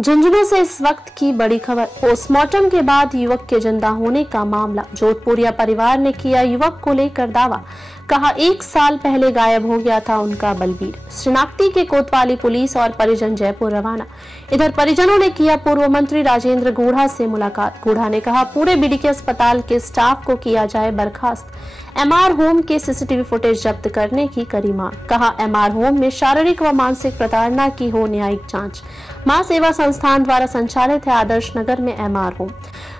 झुंझुनू से इस वक्त की बड़ी खबर। पोस्टमार्टम के बाद युवक के जिंदा होने का मामला। जोधपुरिया परिवार ने किया युवक को लेकर दावा। कहा 1 साल पहले गायब हो गया था उनका बलबीर। शनाख्ती के कोतवाली पुलिस और परिजन जयपुर रवाना। इधर परिजनों ने किया पूर्व मंत्री राजेंद्र गूढ़ा से मुलाकात। गूढ़ा ने कहा पूरे बीडीके अस्पताल के स्टाफ को किया जाए बर्खास्त। एमआर होम के सीसीटीवी फुटेज जब्त करने की करी मांग। कहा एमआर होम में शारीरिक व मानसिक प्रताड़ना की हो न्यायिक जांच। मां सेवा संस्थान द्वारा संचालित है आदर्श नगर में एमआर होम।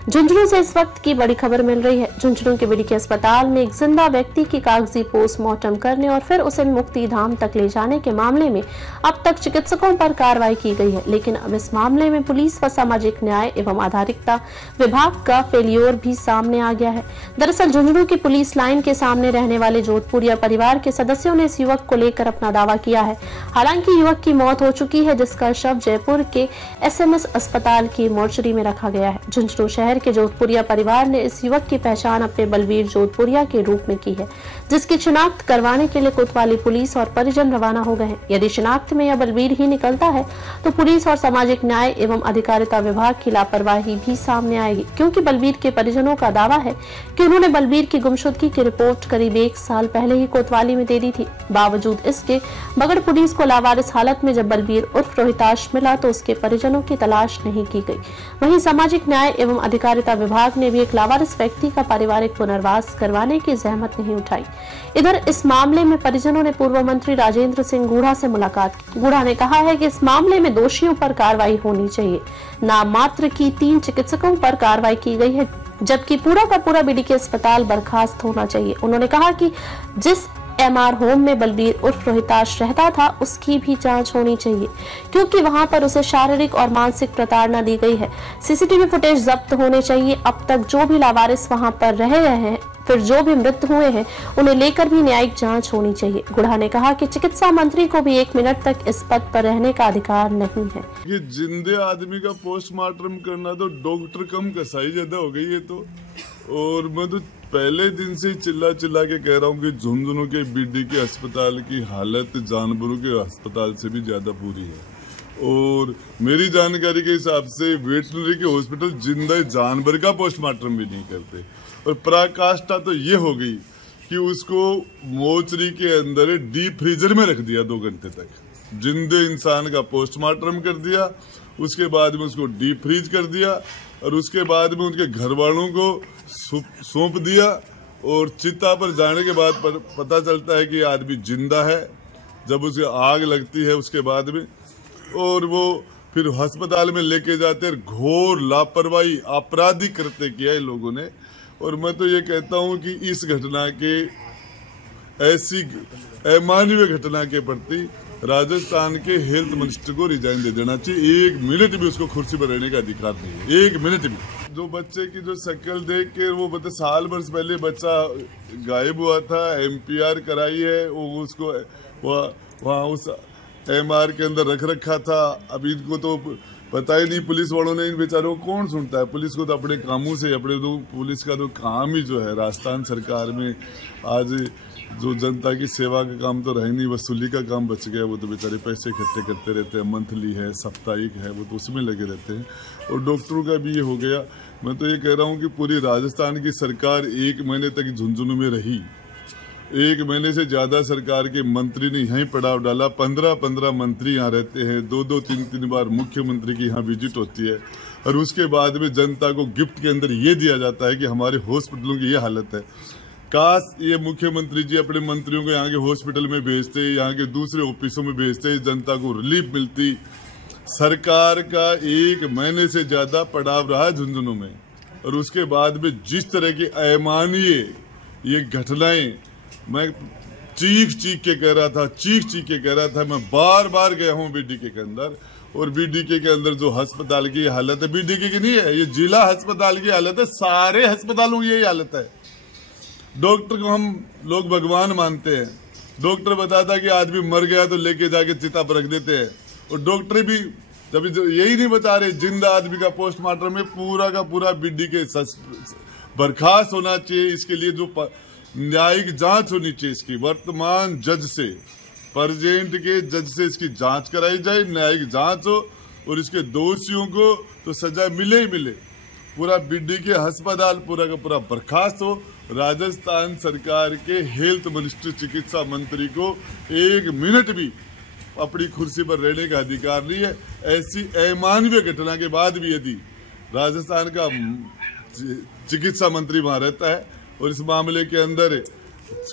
झुंझुनू से इस वक्त की बड़ी खबर मिल रही है। झुंझुनू के बीडीके अस्पताल में एक जिंदा व्यक्ति की कागजी पोस्टमार्टम करने और फिर उसे मुक्ति धाम तक ले जाने के मामले में अब तक चिकित्सकों पर कार्रवाई की गई है, लेकिन अब इस मामले में पुलिस व सामाजिक न्याय एवं आधारिकता विभाग का फेलियर भी सामने आ गया है। दरअसल झुंझुनू की पुलिस लाइन के सामने रहने वाले जोधपुरिया परिवार के सदस्यों ने इस युवक को लेकर अपना दावा किया है। हालांकि युवक की मौत हो चुकी है, जिसका शव जयपुर के एसएमएस अस्पताल की मोर्चरी में रखा गया है। झुंझुनू शहर के जोधपुरिया परिवार ने इस युवक की पहचान अपने बलबीर जोधपुरिया के रूप में की है, जिसकी शिनाख्त करवाने के लिए कोतवाली पुलिस और परिजन रवाना हो गए हैं। यदि शिनाख्त में यह बलबीर ही निकलता है तो पुलिस और सामाजिक न्याय एवं अधिकारिता विभाग की लापरवाही भी सामने आएगी, क्योंकि बलबीर के परिजनों का दावा है कि उन्होंने बलबीर की गुमशुदगी की रिपोर्ट करीब 1 साल पहले ही कोतवाली में दे दी थी। बावजूद इसके बगड़ पुलिस को लावारिस हालत में जब बलबीर उर्फ रोहिताश मिला तो उसके परिजनों की तलाश नहीं की गई। वहीं सामाजिक न्याय एवं अधिकारिता विभाग ने भी एक लावारिस व्यक्ति का पारिवारिक पुनर्वास करवाने की जहमत नहीं उठाई। इधर इस मामले में परिजनों ने पूर्व मंत्री राजेंद्र सिंह गूढ़ा से मुलाकात की। गूढ़ा ने कहा है कि इस मामले में दोषियों पर कार्रवाई होनी चाहिए। नाम मात्र की 3 चिकित्सकों पर कार्रवाई की गई है, जबकि पूरा का पूरा बीडीके अस्पताल बर्खास्त होना चाहिए। उन्होंने कहा कि जिस एमआर होम में बलबीर उर्फ रोहिताश रहता था उसकी भी जांच होनी चाहिए, क्योंकि वहां पर उसे शारीरिक और मानसिक प्रताड़ना दी गई है। सीसीटीवी फुटेज जब्त होने चाहिए। अब तक जो भी लावारिस वहां पर रहे हैं, फिर जो भी मृत हुए हैं, उन्हें लेकर भी न्यायिक जांच होनी चाहिए। गूढ़ा ने कहा कि चिकित्सा मंत्री को भी 1 मिनट तक इस पद पर रहने का अधिकार नहीं है। ये जिंदे आदमी का पोस्टमार्टम करना तो डॉक्टर कम कसाई ज्यादा हो गई है तो। और मैं तो पहले दिन से चिल्ला चिल्ला के कह रहा हूँ कि झुंझुनू के बीडीके अस्पताल की हालत जानवरों के अस्पताल से भी ज्यादा बुरी है। और मेरी जानकारी के हिसाब से वेटनरी के हॉस्पिटल जिंदा जानवर का पोस्टमार्टम भी नहीं करते। और पराकाष्ठा तो ये हो गई कि उसको मोचरी के अंदर डीप फ्रीजर में रख दिया 2 घंटे तक। जिंदे इंसान का पोस्टमार्टम कर दिया, उसके बाद में उसको डीप फ्रीज कर दिया और उसके बाद में उनके घर वालों को सौंप दिया। और चिता पर जाने के बाद पता चलता है कि आदमी जिंदा है। जब उसे आग लगती है उसके बाद में, और वो फिर अस्पताल में लेके जाते हैं। घोर लापरवाही, आपराधिक कृत्य किया इन लोगों ने। और मैं तो ये कहता हूं कि इस घटना के, ऐसी अमानवीय घटना के प्रति राजस्थान के हेल्थ मिनिस्टर को रिजाइन दे देना चाहिए। 1 मिनट भी उसको कुर्सी पर रहने का अधिकार नहीं है, 1 मिनट भी। जो बच्चे की जो शक्ल देख के वो बता, साल भर पहले बच्चा गायब हुआ था, एमपीआर कराई है, वो उसको वहाँ उस एमआर के अंदर रख रखा था। अभी इनको तो पता ही नहीं, पुलिस वालों ने इन बेचारों को कौन सुनता है। पुलिस को तो अपने कामों से, अपने तो पुलिस का तो काम ही जो है, राजस्थान सरकार में आज जो जनता की सेवा का काम तो रहे नहीं, वसूली का काम बच गया। वो तो बेचारे पैसे इकट्ठे करते रहते हैं, मंथली है, साप्ताहिक है, वो तो उसमें लगे रहते हैं। और डॉक्टरों का भी ये हो गया। मैं तो ये कह रहा हूँ कि पूरी राजस्थान की सरकार 1 महीने तक झुंझुनू में रही। 1 महीने से ज्यादा सरकार के मंत्री ने यहीं पड़ाव डाला। 15 मंत्री यहाँ रहते हैं, 2 3 बार मुख्यमंत्री की यहाँ विजिट होती है। और उसके बाद में जनता को गिफ्ट के अंदर ये दिया जाता है कि हमारे हॉस्पिटलों की ये हालत है। काश ये मुख्यमंत्री जी अपने मंत्रियों को यहाँ के हॉस्पिटल में भेजते, यहाँ के दूसरे ऑफिसों में भेजते, जनता को रिलीफ मिलती। सरकार का 1 महीने से ज्यादा पड़ाव रहा झुंझुनू में। और उसके बाद में जिस तरह की अमानवीय ये घटनाएं, मैं चीख के कह रहा था। मैं बार गया हूँ बीडीके के अंदर, और बीडीके के अंदर जो अस्पताल की हालत है, बीडीके की नहीं है, ये जिला अस्पताल की हालत है। सारे अस्पतालों की यही हालत है। डॉक्टर को हम लोग भगवान मानते हैं। डॉक्टर बताता है कि आदमी मर गया तो लेके जाके चिता पर रख देते हैं। और डॉक्टर भी जब यही नहीं बता रहे, जिंदा आदमी का पोस्टमार्टम में पूरा का पूरा बीडीके बर्खास्त होना चाहिए। इसके लिए जो न्यायिक जांच होनी चाहिए, इसकी वर्तमान जज से, प्रेजेंट के जज से इसकी जांच कराई जाए, न्यायिक जांच हो। और इसके दोषियों को तो सजा मिले ही मिले। पूरा बीडी के अस्पताल पूरा का पूरा बर्खास्त हो। राजस्थान सरकार के हेल्थ मिनिस्टर चिकित्सा मंत्री को 1 मिनट भी अपनी कुर्सी पर रहने का अधिकार नहीं है। ऐसी अमानवीय घटना के बाद भी यदि राजस्थान का चिकित्सा मंत्री वहां रहता है और इस मामले के अंदर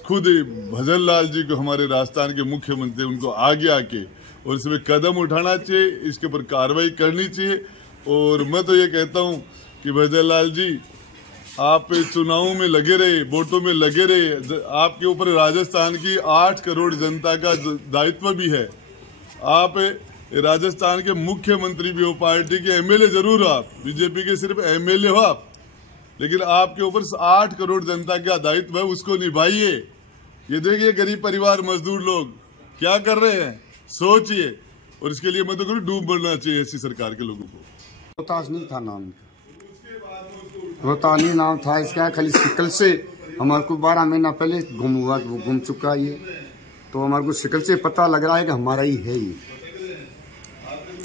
खुद भजन लाल जी को हमारे राजस्थान के मुख्यमंत्री उनको आगे आके और इसमें कदम उठाना चाहिए, इसके ऊपर कार्रवाई करनी चाहिए। और मैं तो ये कहता हूँ कि भजन लाल जी आप चुनाव में लगे रहे, वोटों में लगे रहे, आपके ऊपर राजस्थान की 8 करोड़ जनता का दायित्व भी है। आप राजस्थान के मुख्यमंत्री भी हो, पार्टी के एमएलए जरूर हो, आप बीजेपी के सिर्फ एमएलए हो आप, लेकिन आपके ऊपर 8 करोड़ जनता का दायित्व है, उसको निभाइए। ये देखिए गरीब परिवार मजदूर लोग क्या कर रहे हैं, सोचिए। और इसके लिए मैं तो कहूँ डूब मरना चाहिए ऐसी सरकार के लोगों को। रोहतास नहीं था नाम, रोहतानी नाम था इसका। खाली शिकल से हमारे को 12 महीना पहले गुम चुका ये, तो हमारे को शिकल से पता लग रहा है कि हमारा ही है ये।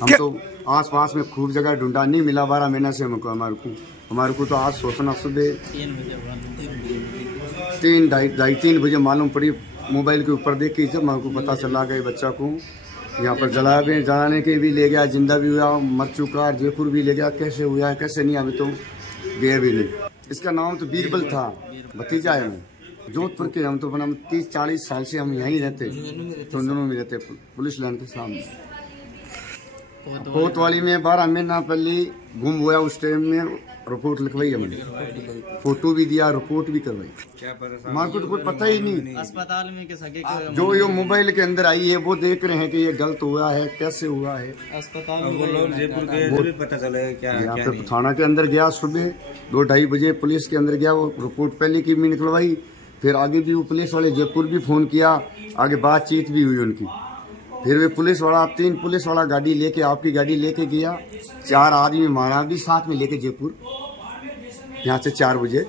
हम तो आस पास में खूब जगह ढूंढा, नहीं मिला 12 महीना से हमको। हमारे को तो आज सोचना सुबह 3 बजे मालूम पड़ी, मोबाइल के ऊपर देख के जब हमारे को पता चला गया बच्चा को यहाँ पर जलाने के भी ले गया, जिंदा भी हुआ, मर चुका, जयपुर भी ले गया। कैसे हुआ है कैसे नहीं अभी तो गए भी नहीं। इसका नाम तो बीरबल था, भतीजा है जोधपुर के। हम तो 30-40 साल से हम यहीं रहते, झुंझुनू में रहते, पुलिस लाइन के सामने। कोतवाली में 12 महीना पहले गुम हुआ, उस टाइम में रिपोर्ट लिखवाई हमने, फोटो भी दिया, रिपोर्ट भी करवाई। हमारे को तो कुछ पता ही नहीं। अस्पताल में जो ये मोबाइल के अंदर आई है वो देख रहे हैं कि ये गलत हुआ है, कैसे हुआ है। अस्पताल में जयपुर गए भी पता चला क्या यहाँ पे थाना के अंदर गया, सुबह 2-2:30 बजे पुलिस के अंदर गया, वो रिपोर्ट पहले की भी निकलवाई। फिर आगे भी वो पुलिस वाले जयपुर भी फोन किया, आगे बातचीत भी हुई उनकी। फिर वे पुलिस वाला 3 पुलिस वाला गाड़ी लेके, आपकी गाड़ी लेके गया, 4 आदमी मारा भी साथ में लेके जयपुर, यहाँ से 4 बजे।